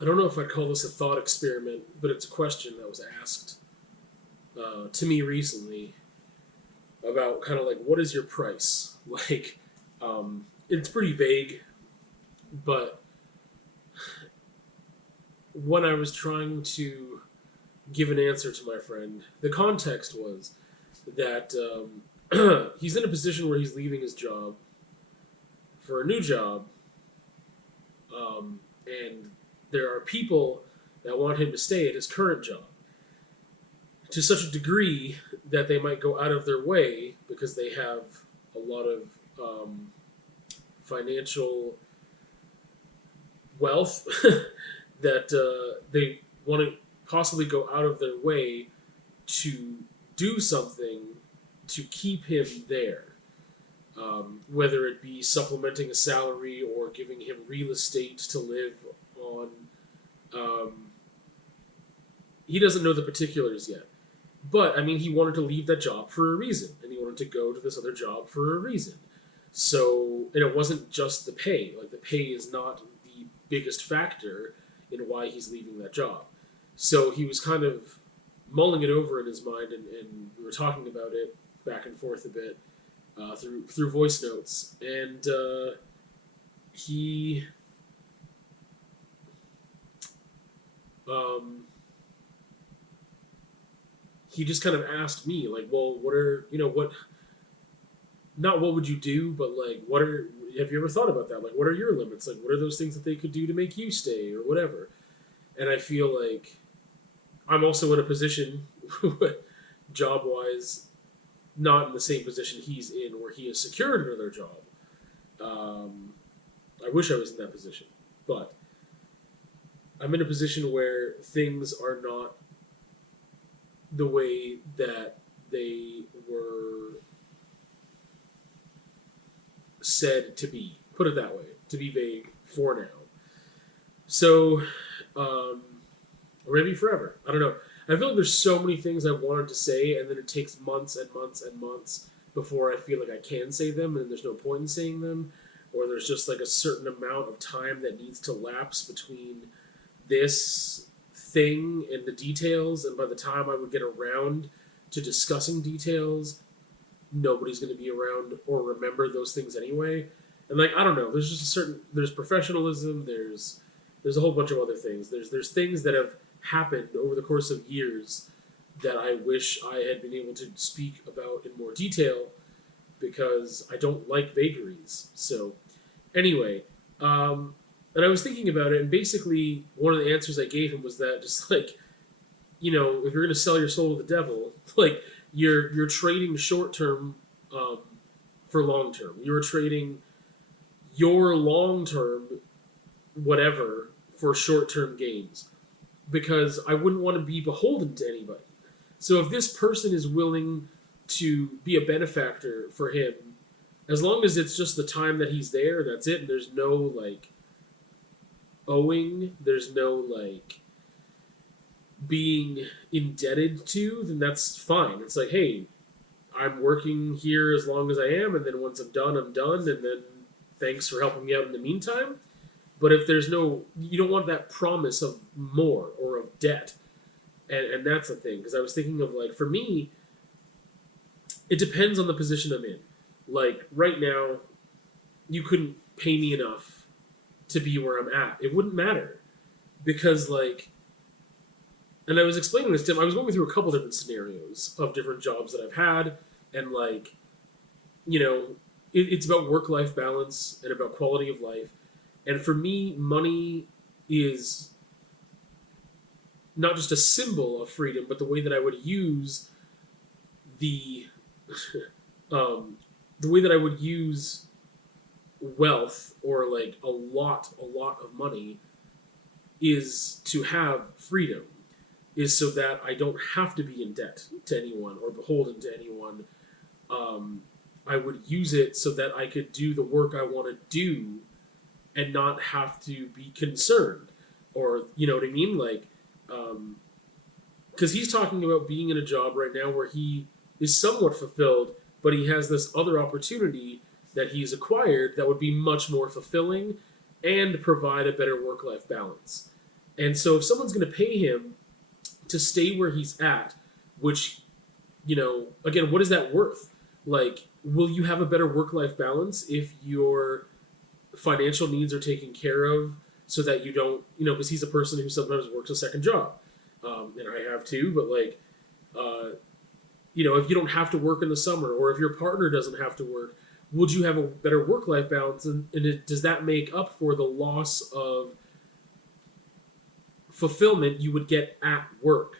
I don't know if I'd call this a thought experiment, but it's a question that was asked to me recently about kind of like, what is your price? Like, it's pretty vague, but when I was trying to give an answer to my friend, the context was that he's in a position where he's leaving his job for a new job, and there are people that want him to stay at his current job to such a degree that they might go out of their way because they have a lot of financial wealth that they want to possibly go out of their way to do something to keep him there. Whether it be supplementing a salary or giving him real estate to live on. Um, he doesn't know the particulars yet. But, I mean, he wanted to leave that job for a reason, and he wanted to go to this other job for a reason. So, and it wasn't just the pay. Like, the pay is not the biggest factor in why he's leaving that job. So he was kind of mulling it over in his mind, and we were talking about it back and forth a bit through voice notes. And he... he just kind of asked me, like, well, what are, what, not what would you do, but like, have you ever thought about that? Like, what are your limits? Like, what are those things that they could do to make you stay or whatever? And I feel like I'm also in a position, job wise, not in the same position he's in where he has secured another job. I wish I was in that position, but I'm in a position where things are not the way that they were said to be. Put it that way, to be vague for now. So, or maybe forever. I don't know. I feel like there's so many things I wanted to say, and then it takes months and months and months before I feel like I can say them, and there's no point in saying them, or there's just like a certain amount of time that needs to lapse between this thing and the details, and by the time I would get around to discussing details, nobody's going to be around or remember those things anyway. And like, I don't know, there's just there's professionalism, there's a whole bunch of other things. There's things that have happened over the course of years that I wish I had been able to speak about in more detail because I don't like vagaries. So anyway, and I was thinking about it, and basically one of the answers I gave him was that just like, if you're going to sell your soul to the devil, like you're trading short term for long term. You're trading your long term whatever for short term gains, because I wouldn't want to be beholden to anybody. So if this person is willing to be a benefactor for him, as long as it's just the time that he's there, that's it, and there's no like owing, there's no like being indebted to, then that's fine. It's like, hey, I'm working here as long as I am, and then once I'm done, and then thanks for helping me out in the meantime. But if there's no, you don't want that promise of more or of debt. And that's the thing, because I was thinking of like, for me, it depends on the position I'm in. Like, right now, you couldn't pay me enough to be where I'm at. It wouldn't matter. Because, like, and I was explaining this to him, I was going through a couple different scenarios of different jobs that I've had, and, like, it's about work-life balance and about quality of life. And for me, money is not just a symbol of freedom, but the way that I would use the the way that I would use wealth, or like a lot of money, is to have freedom, is so that I don't have to be in debt to anyone or beholden to anyone. I would use it so that I could do the work I want to do and not have to be concerned, or you know what I mean, like, because he's talking about being in a job right now where he is somewhat fulfilled, but he has this other opportunity that he's acquired that would be much more fulfilling and provide a better work-life balance. And so if someone's going to pay him to stay where he's at, which, again, what is that worth? Like, will you have a better work-life balance if your financial needs are taken care of so that you don't, because he's a person who sometimes works a second job. And I have too, but like, if you don't have to work in the summer, or if your partner doesn't have to work, would you have a better work-life balance? And does that make up for the loss of fulfillment you would get at work,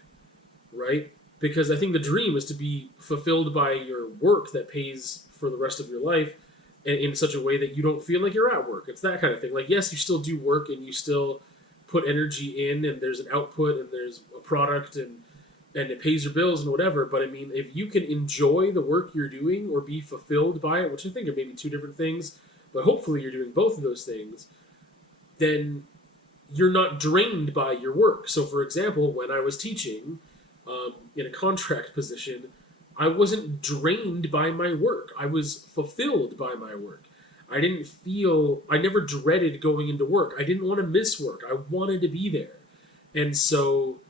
right? Because I think the dream is to be fulfilled by your work that pays for the rest of your life in such a way that you don't feel like you're at work. It's that kind of thing. Like, yes, you still do work and you still put energy in, and there's an output and there's a product, and it pays your bills and whatever. But I mean, if you can enjoy the work you're doing or be fulfilled by it, which I think are maybe two different things, but hopefully you're doing both of those things, then you're not drained by your work. So for example, when I was teaching in a contract position, I wasn't drained by my work. I was fulfilled by my work. I never dreaded going into work. I didn't want to miss work. I wanted to be there. And so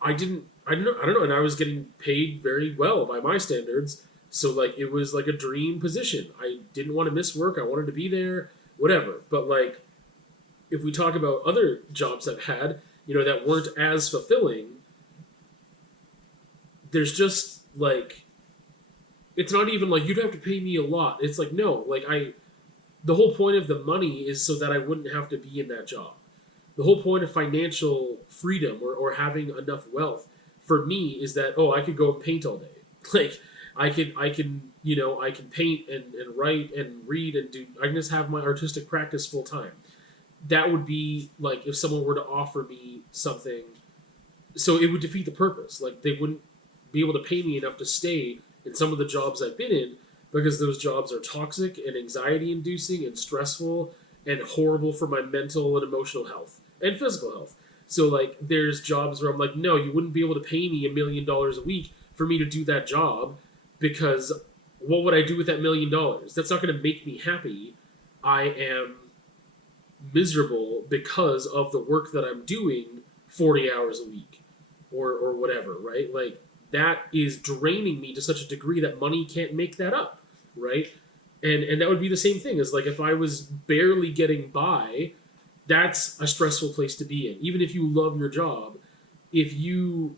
I don't know, and I was getting paid very well by my standards. So like, it was like a dream position. I didn't want to miss work. I wanted to be there, whatever. But like, if we talk about other jobs I've had, that weren't as fulfilling, there's just like, it's not even like you'd have to pay me a lot. It's like, no, like the whole point of the money is so that I wouldn't have to be in that job. The whole point of financial freedom or having enough wealth for me is that, I could go and paint all day. Like I can paint and write and read and I can just have my artistic practice full time. That would be like if someone were to offer me something, so it would defeat the purpose. Like they wouldn't be able to pay me enough to stay in some of the jobs I've been in, because those jobs are toxic and anxiety inducing and stressful and horrible for my mental and emotional health and physical health. So like there's jobs where I'm like, no, you wouldn't be able to pay me $1 million a week for me to do that job, because what would I do with that $1 million? That's not going to make me happy. I am miserable because of the work that I'm doing 40 hours a week or whatever, right? Like that is draining me to such a degree that money can't make that up, right? And that would be the same thing as like if I was barely getting by, that's a stressful place to be in. Even if you love your job, if you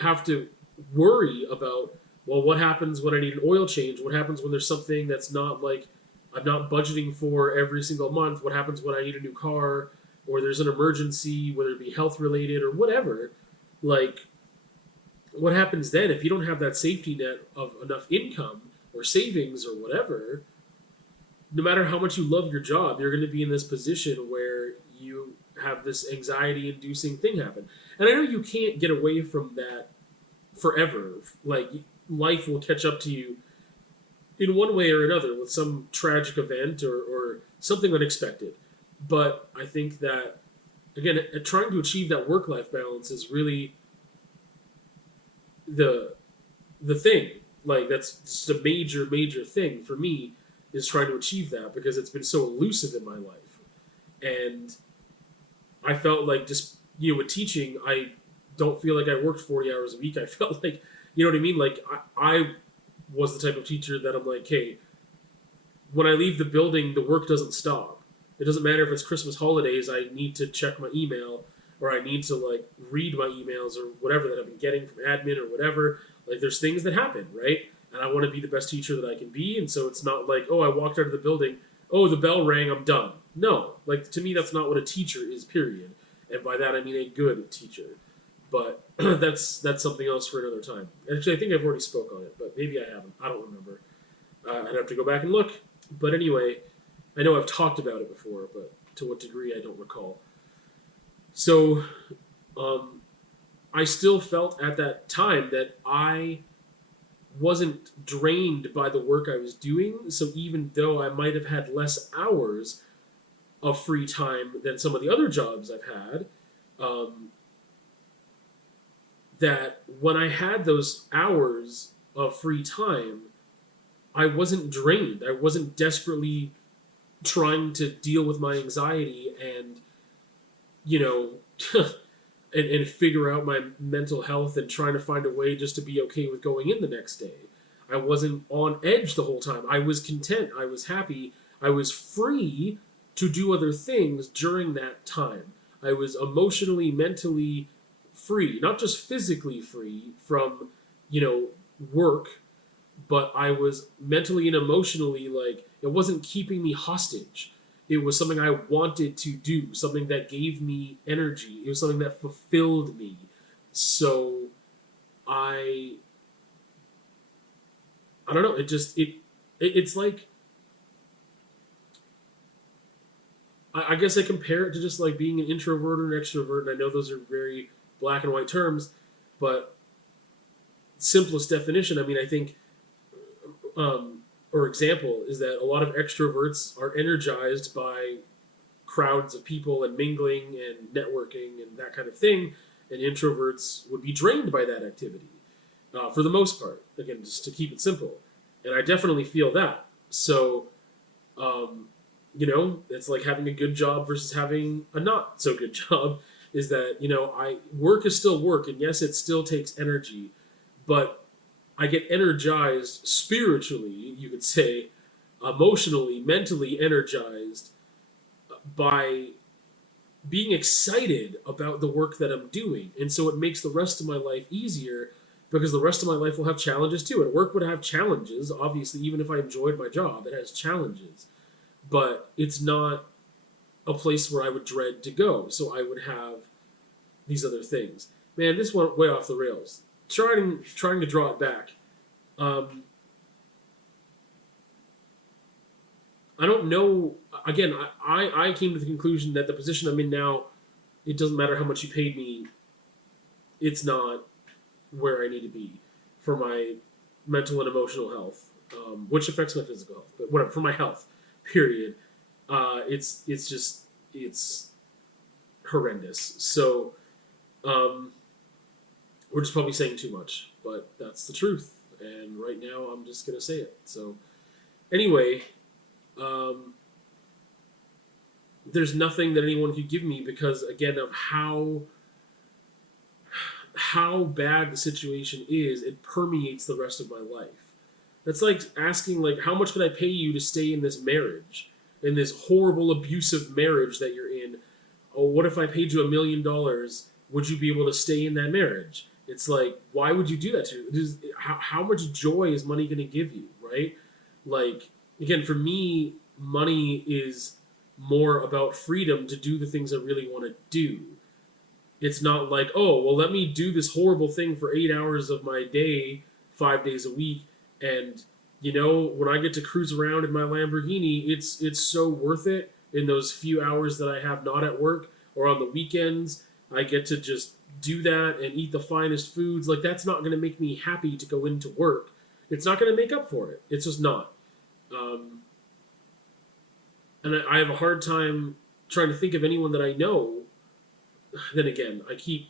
have to worry about, well, what happens when I need an oil change? What happens when there's something that's not like I'm not budgeting for every single month? What happens when I need a new car, or there's an emergency, whether it be health related or whatever? Like, what happens then if you don't have that safety net of enough income or savings or whatever? No matter how much you love your job, you're going to be in this position where you have this anxiety-inducing thing happen. And I know you can't get away from that forever. Like, life will catch up to you in one way or another with some tragic event or something unexpected. But I think that, again, trying to achieve that work-life balance is really the thing. Like, that's just a major thing for me, is trying to achieve that, because it's been so elusive in my life. And I felt like just, with teaching, I don't feel like I worked 40 hours a week. I felt like, you know what I mean? Like, I was the type of teacher that I'm like, hey, when I leave the building, the work doesn't stop. It doesn't matter if it's Christmas holidays, I need to check my email, or I need to like read my emails or whatever that I've been getting from admin or whatever. Like, there's things that happen, right? And I want to be the best teacher that I can be. And so it's not like, I walked out of the building, the bell rang, I'm done. No, like, to me, that's not what a teacher is, period. And by that, I mean a good teacher. But that's something else for another time. Actually, I think I've already spoke on it, but maybe I haven't. I don't remember. I'd have to go back and look. But anyway, I know I've talked about it before, but to what degree, I don't recall. So, I still felt at that time that I wasn't drained by the work I was doing. So even though I might have had less hours of free time than some of the other jobs I've had, that when I had those hours of free time, I wasn't drained. I wasn't desperately trying to deal with my anxiety and you know, and figure out my mental health and trying to find a way just to be okay with going in the next day. I wasn't on edge the whole time. I was content. I was happy. I was free to do other things during that time. I was emotionally, mentally free, not just physically free from, work, but I was mentally and emotionally, like, it wasn't keeping me hostage. It was something I wanted to do, something that gave me energy. It was something that fulfilled me. So I don't know. It's like, I guess I compare it to just like being an introvert or an extrovert, and I know those are very black and white terms, but simplest definition. I mean, I think, or example, is that a lot of extroverts are energized by crowds of people and mingling and networking and that kind of thing, and introverts would be drained by that activity for the most part. Again, just to keep it simple, and I definitely feel that. So, it's like having a good job versus having a not so good job. Is that I work is still work, and yes, it still takes energy, but I get energized spiritually, you could say, emotionally, mentally energized by being excited about the work that I'm doing. And so it makes the rest of my life easier because the rest of my life will have challenges too. And work would have challenges, obviously, even if I enjoyed my job, it has challenges. But it's not a place where I would dread to go. So I would have these other things. Man, this went way off the rails. Trying to draw it back. I don't know. Again, I came to the conclusion that the position I'm in now, it doesn't matter how much you paid me, it's not where I need to be for my mental and emotional health, which affects my physical health, but whatever, for my health, period. It's horrendous. So, we're just probably saying too much, but that's the truth. And right now, I'm just gonna say it. So, anyway, there's nothing that anyone could give me because, again, of how bad the situation is. It permeates the rest of my life. That's like asking, like, how much could I pay you to stay in this marriage, in this horrible, abusive marriage that you're in? Oh, what if I paid you $1 million? Would you be able to stay in that marriage? It's like, why would you do that to you? How much joy is money going to give you, right? Like, again, for me, money is more about freedom to do the things I really want to do. It's not like, oh, well, let me do this horrible thing for 8 hours of my day, 5 days a week, and when I get to cruise around in my Lamborghini, it's so worth it in those few hours that I have not at work or on the weekends. I get to just do that and eat the finest foods. Like, that's not going to make me happy to go into work. It's not going to make up for it. It's just not. And I have a hard time trying to think of anyone that I know. Then again, I keep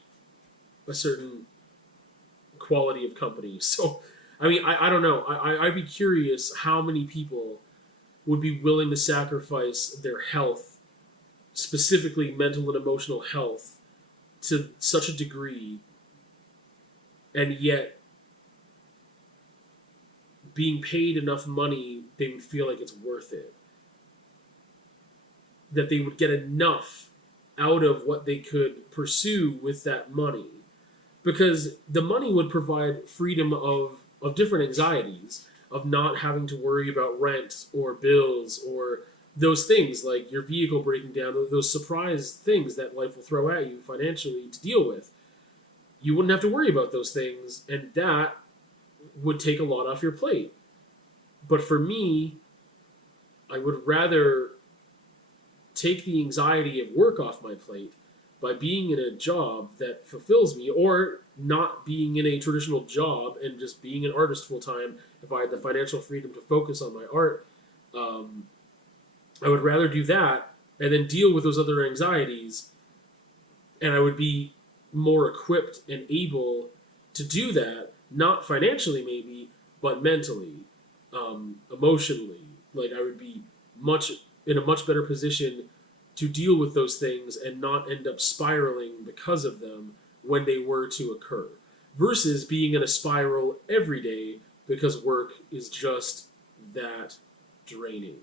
a certain quality of company. So, I mean, I don't know. I'd be curious how many people would be willing to sacrifice their health, specifically mental and emotional health, to such a degree, and yet being paid enough money, they would feel like it's worth it. That they would get enough out of what they could pursue with that money. Because the money would provide freedom of different anxieties, of not having to worry about rent or bills or those things like your vehicle breaking down, those surprise things that life will throw at you financially to deal with. You wouldn't have to worry about those things, and that would take a lot off your plate. But for me, I would rather take the anxiety of work off my plate by being in a job that fulfills me, or not being in a traditional job and just being an artist full time. If I had the financial freedom to focus on my art, I would rather do that and then deal with those other anxieties, and I would be more equipped and able to do that, not financially maybe, but mentally, emotionally. Like, I would be in a much better position to deal with those things and not end up spiraling because of them when they were to occur, versus being in a spiral every day because work is just that draining.